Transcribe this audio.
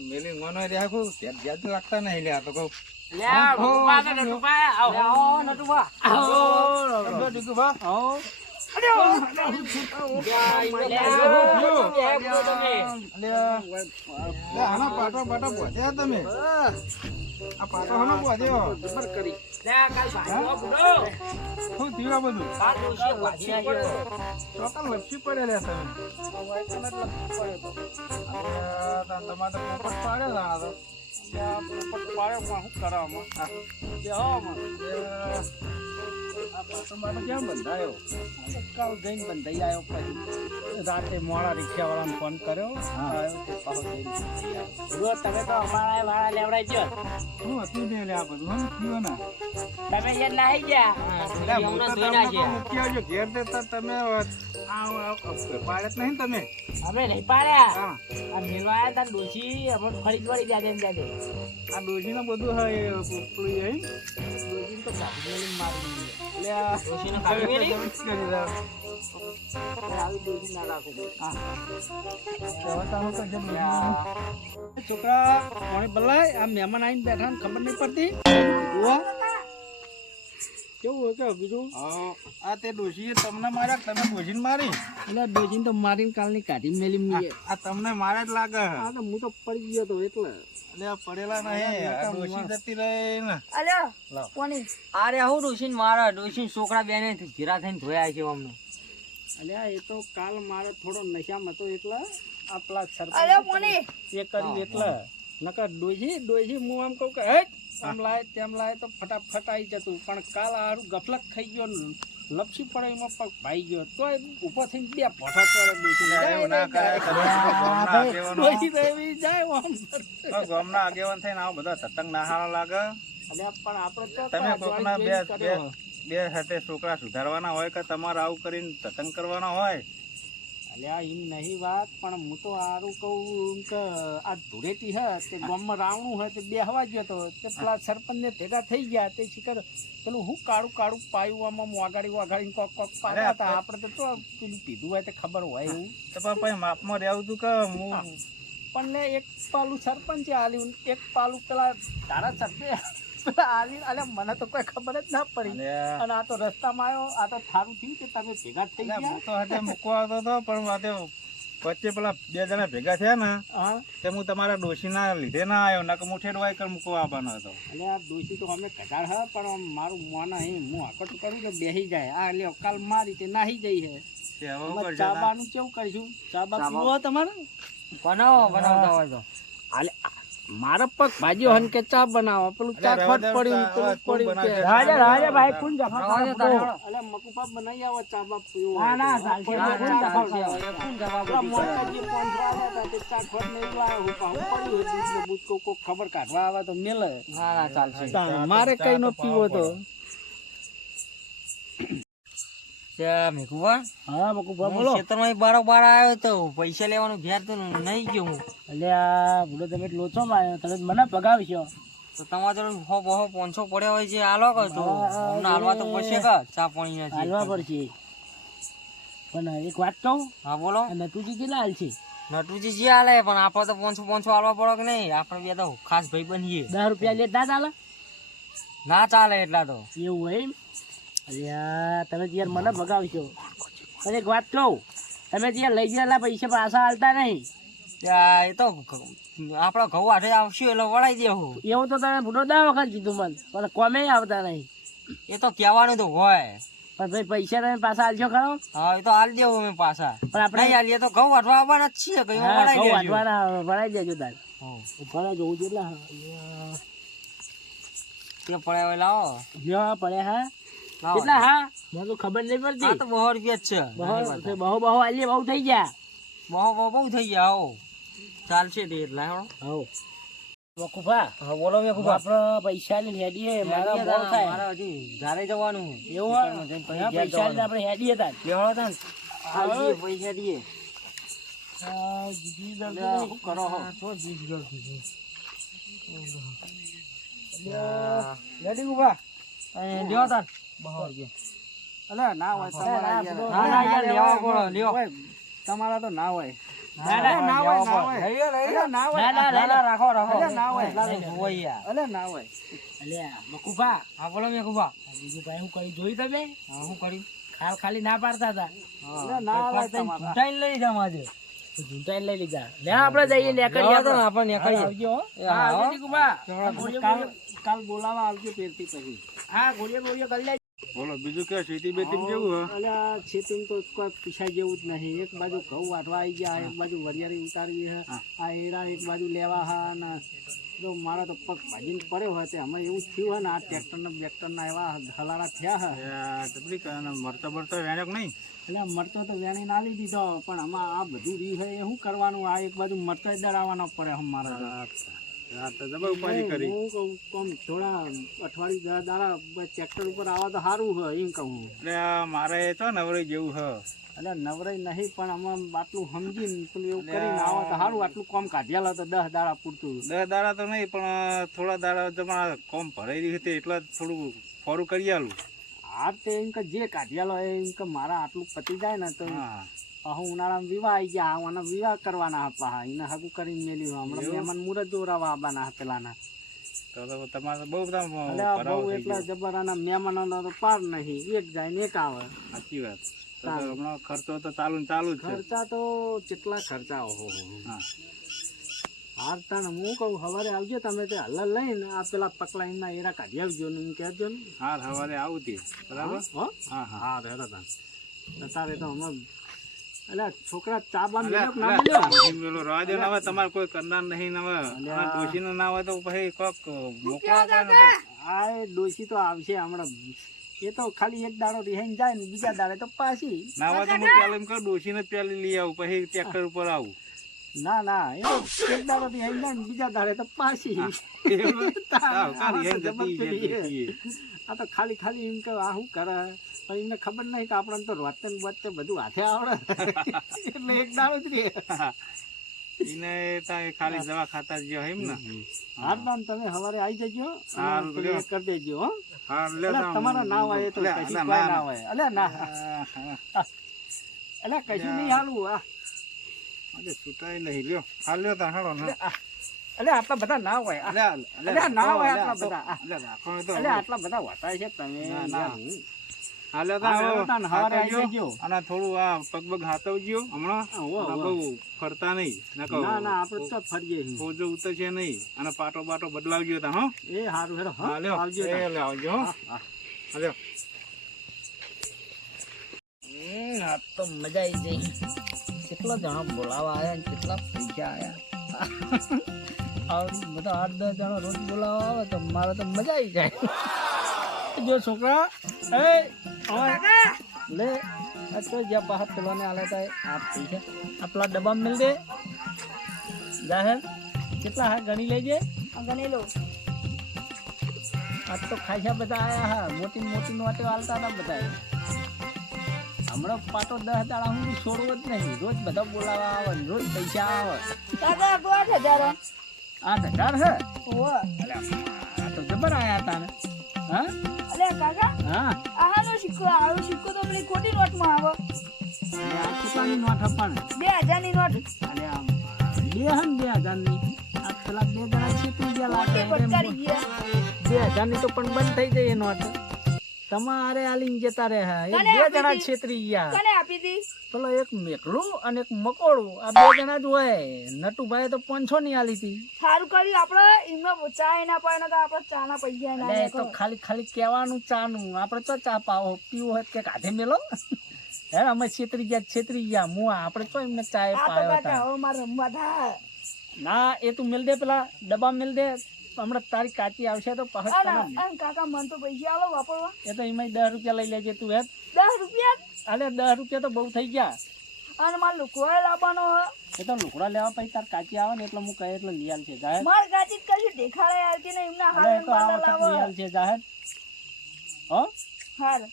મેલી મનો રાખું ત્યાં જ્યાં તો લાગતા નહીં લે આ તો કહું લ્યા, નટુભા તો નટુભા, આવો. નટુભા. આવો. ટીકુભા? આવો. લ્યા, લ્યા, બે બોલો તમે. અલ્યા, લે, આના પાટો પાટો બોધ્યા તમે આ પાટો હાનો બોધ્યો લ્યા, કાલ ભાગવા બુડો. શું થયું તમારે ક્યાં બંધાયો? કાલ જઈને બંધાઈ આવ્યો પછી. રાતે મોડા રિક્ષા વાળાને ફોન કર્યો. જો તમે તો અમારા વાળા લેવડાઈ ગયો શું હતું ને આ બધું થયું ને. તમે યાર નાહી ગયા. ઘેર દેતા તમે પાડે જ નહીં તમે. અમે નહીં પાડ્યા. આ મેલવા આવ્યા તા ડોશી અમે ફરી વળી ને જાજે. આ ડોશીને બધું હોય પેલું એ ડોશીને તો કાપી મારી એટલે ડોશીને કાપી છોકરા કોને બદલાય આ મહેમાન આવીને બેઠા ને ખબર નહીં પડતી કેવું હોય કે બીજું આ તે ડોશીએ તમને માર્યા તમે ડોશીને મારી એટલે ડોજીને તો મારીને કાલની કાઢી મેલી મેં આ તમને મારે જ લાગે હા તો હું તો પડી ગયો તો એટલે આ પડેલા નહીં ડોશી જતી રહી ને અલ્યા કોની? અરે હું ડોશીને મારા ડોશીને છોકરા બેને ઘેરા થઈને ધોયા છે અમને. અલ્યા એ તો કાલ મારે થોડો નશામાં હતો એટલે આ પેલા સરપંચ એ કર્યું એટલે. નકર ડોહી ડોહી હું આમ કહું કે હે આમ લાય તેમ લાય તો ફટાફટ આવી જતું. પણ કાલ આરું ગફલત થઈ ગયો ને લપસી પડે એમાં પગ ભાઈ ગયો. તો ઊભો થઈને બે પોઠા ચડે જાય ગામના આગેવાન થઈને આવો બધા સતંગ ના હારા લાગે? પણ આપણે તો તમે કોકના બે બે. બે સાથે છોકરા સુધારવાના હોય કે તમારે આવું કરીને તતંગ કરવાના હોય? અલ્યા એમ નહીં વાત પણ હું તો આરું કહું કે આ ધૂળેટી હે તે ગામમાં રાવણું હોય તે બે હવા ગયો તો તે પેલા સરપંચને ભેગા થઈ ગયા તે શિખર પેલું હું કાળું કાળું પાયું આમાં વાગાડી વાગાડીને કોક કોક પાડ્યા હતા. આપણે તો પેલું પીધું હોય તે ખબર હોય એવું. તો પછી માપમાં રહેવું તું કે હું? પણ ને એક પાલું સરપંચે આલ્યું એક પાલું પેલા ધારાસભ્ય આલી અલ્યા મને તો કોઈ ખબર જ ના પડી. અને અને આ તો રસ્તામાં આવ્યો આ તો થારું થયું કે તમે ભેગા થઈ ગયા? હું તો હાથે મૂકવા આવતો હતો પણ વાતે વચ્ચે પેલા બે જણા ભેગા થયા ને હા. તે હું તમારા ડોશીના લીધે ના આવ્યો ના કે હું ઠેડવાઈ કર મૂકવા આવવાનો હતો. એટલે આ ડોશી તો અમે કટાળ હા પણ મારું મોન અહીં હું આકટ કરું કે બેસી જાય. આ એટલે અકાલ મારી તે નાહી જઈ હે. તે હવે હું આમાં કરજો ચા બાનું કેવું કરીશું? ચા બા ચા બા- પીવો તમારે? બનાવો બનાવતા હોય તો મારા પગ ભાજી હન કે ચા બનાવો. પેલું ચા ખોટ પડ્યું પેલું પડ્યું કે રાજા રાજા ભાઈ કુન જફા ખાવા તારે. અલે મકુપા બનાવી આવો ચા બાપ પીવો. ના ના હોય કુન ચાલશે કોઈ ના, જફા ખાવા? કોણ જવાબ પેલા મોટાજી આવ્યા હતા તે ચા ખોટ ને એકલા હું પાઉ પડ્યું દૂધ ને બૂધ કોક ખબર કાઢવા આવે તો મેલે. હા ના ચાલશે મારે કઈ નો પીવો તો. ત્યાં હા. મકુપા બોલો. ખેતરમાં બારોબાર આવ્યો તો પૈસા લેવાનું ઘેર તો નહીં ગયો હું. અલ્યા ભૂલો તમે લોચો માર્યો તમે મને પગાવશો તો તમારે હો બહો પોંચો પડ્યો હોય છે આલો કે તો. અમને હાલવા તો પડશે કે ચા પાણી નથી. હાલવા પડશે. પણ એક વાત કહું હા બોલો. નટુજી કેટલા હાલ છે? નટુજી જે હાલે પણ આપણે તો પોંચો પોંચો હાલવા પડો કે નહીં? આપણે બે તો ખાસ ભાઈ બનીએ દસ રૂપિયા લેતા ચાલે? ના ચાલે એટલા તો. એવું હોય અલ્યા તમે યાર મને ભગાવશો. પણ એક વાત કહું તમે જે લઈ ગયેલા પૈસા પાછા હાલતા નહીં. એ તો આપણો ઘઉં હાથે આવશે એટલે વળાઈ દેવું એવું તો તમે ભૂલો દા વખત કીધું મને પણ કોમે આવતા નહીં. એ તો કહેવાનું તો હોય. પણ ભાઈ પૈસા તમે પાછા હાલશો ખરો? હા એ તો હાલ દેવું અમે પાછા. પણ આપણે હાલીએ તો ઘઉં વાટવા આવવાના જ છીએ કઈ વળાઈ દેજો. વાટવાના વળાઈ દેજો તાર. ભરા જોવું છે એટલે. પડ્યા હોય લાવો. જો પડે હા. કેટલા હા મને તો ખબર નહીં આ તો બહુ રૂપિયા જ છે બહુ બહુ આલી બહુ થઈ ગયા બહુ બહુ બહુ થઈ ગયા હો ચાલશે તે એટલા હો હો વકુફા હા બોલો વકુફા આપણે પૈસા ની હેડીએ મારા બોલ થાય મારા હજી ઘરે જવાનું એવું પૈસા ની આપણે હેડીએ હતા બેહળો તા ને પૈસા આ જીજી દર્દ કરો હો તો અહીં લ્યો તાર બહો રૂપિયા ના હોય તમારા ના, ના, ના, યાર, લેવા પડે, લ્યો. તમારા તો ના હોય ના, ના, ના હોય, ના હોય. લઈ લો, લઈ લો. અલ્યા, ના હોય. ના, ના, ના, રાખો, રાખો. ના હોય. નહીં, હોય યાર. અલ્યા, ના હોય. અલ્યા મકુભા હા, બોલો મેઘુભા. બીજું ભાઈ હું કરી જોઈ તમે હા? ખાલ ખાલી ના પાડતા હતા ના. ચૂંટાઈને લઈ જામ આજે. તો ઝૂંટાઈને લઈ લીધા લે આપણે જઈએ આપણે નીકળીએ. આવજો, હા, આવજો. કાલ કાલ બોલાવા આવજો પેરથી પછી હા ગોળીઓ ગોળીઓ કરી લે બોલો બીજું કે ખેતી બેતી કેવું હે? અલ્યા ખેતીમાં તો કોઈ પીછાય જેવું જ નહીં. એક બાજુ ઘઉં વાટવા આવી ગયા એક બાજુ વરિયાળી ઉતારવી હે. આ એડા એક બાજુ લેવા હા ને જો મારા તો પગ ભાજીને પડ્યો હોય તે અમે એવું જ થયું હોય ને આ ટ્રેક્ટરના બેક્ટરના એવા હલારા થયા હે મરતો વેણ્યો નહીં? એટલે મરતો તો વેણી ના લીધી તો પણ આમાં આ બધું રહ્યું હોય એ શું કરવાનું? આ એક બાજુ મરતો જ દળાવવાનો પડે અમારે તો. હા તો જબર ઉપાધિ કરી. હું કહું કોમ થોડા અઠવાડિયે દાડા ટ્રેક્ટર ઉપર આવા તો સારું હ એમ કહું એટલે મારે તો નવરી જેવું હ. એટલે નવરાઈ નહીં પણ આમાં આટલું સમજીને પેલું એવું કરીને આવો તો સારું આટલું કોમ કાઢ્યા તો દસ દાડા પૂરતું. દસ દાડા તો નહીં પણ થોડા દાડા તમારા કોમ ભરાઈ રહ્યું એટલે થોડું ફોરું કરી આલું. હા તે એમ કે જે કાઢ્યાલો એ એમ કે મારા આટલું પતી જાય ને તો હા ઉનાળામાં વિવાહ આવી ગયા આના વિવાહ કરવાના હતા એને હગું કરીને મેલ્યું હમણાં મહેમાન મુરત દોરાવા આવવાના પેલાના. તો તો તમારે બહુ બધા બહુ એટલા જબરાના મહેમાનોનો તો પાર નહીં. એક જાય ને એક આવે. સાચી વાત. હમણાં ખર્ચો તો ચાલુ ને ચાલુ જ ખર્ચા તો કેટલા ખર્ચા? ઓહો હા હાર તને હું કહું સવારે આવજો તમે તે હલ્લા લઈને આ પેલા પકલાઈના એરા કાઢી આવજો ને એમ કહેજો ને. હાર સવારે આવું તે બરાબર? હો હા. હા તાન તારે તો હમણાં એટલે છોકરા ચા બાન અલ્યા, ના અલ્યા, તમારે કોઈ કરનાર નહીં ને અલ્યા. આ ડોશીનું ના હોય તો પછી કોક મોકલા. આ એ ડોશી તો આવશે હમણાં. એ તો ખાલી એક દાડો રિહાઈને જાય ને બીજા દાડે તો પાછી. ના હોય તો હું પેલા એમ કહું ડોશીને પેલી લઈ આવું પછી ટ્રેક્ટર ઉપર આવું. ના ના એ તો એક દાડો જાય બીજા દાડે તો પાછી. આ તો તો ખાલી ખાલી એમ કે આ શું કરે? પણ એમને ખબર નહીં કે આપણને તો ને બોતે બધું હાથે આવડે. એટલે એક દાડો જ રે એને ખાલી દવા ખાતા જ ગયો એમ ને. હાર દાન તમે સવારે આવી જજો કરી દેજો હો. હા. તમારા નામ આવે તો ના, અલ્યા ના. હા, હા. અલ્યા કશું નહીં હાલું આ આજે છૂટાય નહીં. લ્યો. હા લ્યો તા હાલો ના. અલે આટલા બધા ના હોય. અલે અલ્યા, ના હોય આટલા બધા. રાખો તો. અલે આટલા બધા હોતા છે તમે. ના, તા. આવી. અને થોડું આ હમણાં. બહુ ફરતા નહીં. ના કહો. ના ના આપણે તો ફરીએ છીએ. ફોજો ઉતરશે નહીં. અને પાટો બાટો બદલાવજો તા હો. એ સારું હેડો હા. લ્યો. આવજો એ. આવજો હા. હા લ્યો. હમ, આ તો મજા આવી જઈ કેટલા જણા બોલાવા આવ્યા ને કેટલા પૈસા આવ્યા આ બધા આઠ દસ જણા રોજ બોલાવા આવે તો મારે તો મજા આવી જાય જો છોકરા એ હવે લે આ તો જ્યાં બહાર પેલોને આલે તા આ પૈસા આપલા ડબ્બા મિલ દે જાહેર કેટલા હા ગણી લેજે ગણી લો આ તો ખાસા બધા આયા હા મોટી મોટી નોટો હાલતા હતા બધા હમણાં પાટો દસ દાડા હું છોડવો જ નહીં. રોજ બધા બોલાવા આવે રોજ પૈસા આવે. આપો આઠ હજાર આઠ હજાર હે ઓહો આ તો જબર આયા હતા ને. હા? અલે કાકા હા. આહાનો સિક્કો આવો સિક્કો તો પેલી ખોટી નોટમાં આવે. અને આ નોટ અપાણે બે હજારની નોટ. અરે આમ બે હન બે હજારની. આ પેલા બે ગયા લાગે પટકારી ગયા. બે હજારની તો પણ બંધ થઈ જાય એ નોટ. તમારે આલીને જતા રહે હા. બે જણા? છેતરી ગયા. કોને આપી દી. પેલો એક મેકલું અને એક મકોડું. આ બે જણા જ હોય. નટુભાઈ તો પાંચસો ની આલી હતી. સારું કર્યું. આપણે એમાં ચા ના પાય તો આપણે ચા ના પૈસા ના તો ખાલી ખાલી કહેવાનું ચાનું. આપણે તો ચા પાવો પીવો હોય કે કાઢે મેલો. હે અમે છેતરી ગયા છેતરી ગયા. હું આપણે તો એમને ચા પાયો હતા. ના એ તું મિલ દે પેલા. ડબ્બા મિલ દે. હમણાં તારી કાચી આવશે તો પાછળ કાકા મને તો પૈસા આલો વાપરવા. એ તો એમાં દસ રૂપિયા લઈ લેજે તું હે દસ રૂપિયા? અરે દસ રૂપિયા તો બહુ થઈ ગયા. અને મારે લુકવાય લાવવાનો એ તો લુકડા લેવા પછી તાર કાચી આવે ને એટલે હું કહે એટલે લઈ છે જાહેર મારે કાચી કશું દેખાડે આવતી ને એમના હાલ તો આ વખત લઈ છે જાહેર હો? હાર લે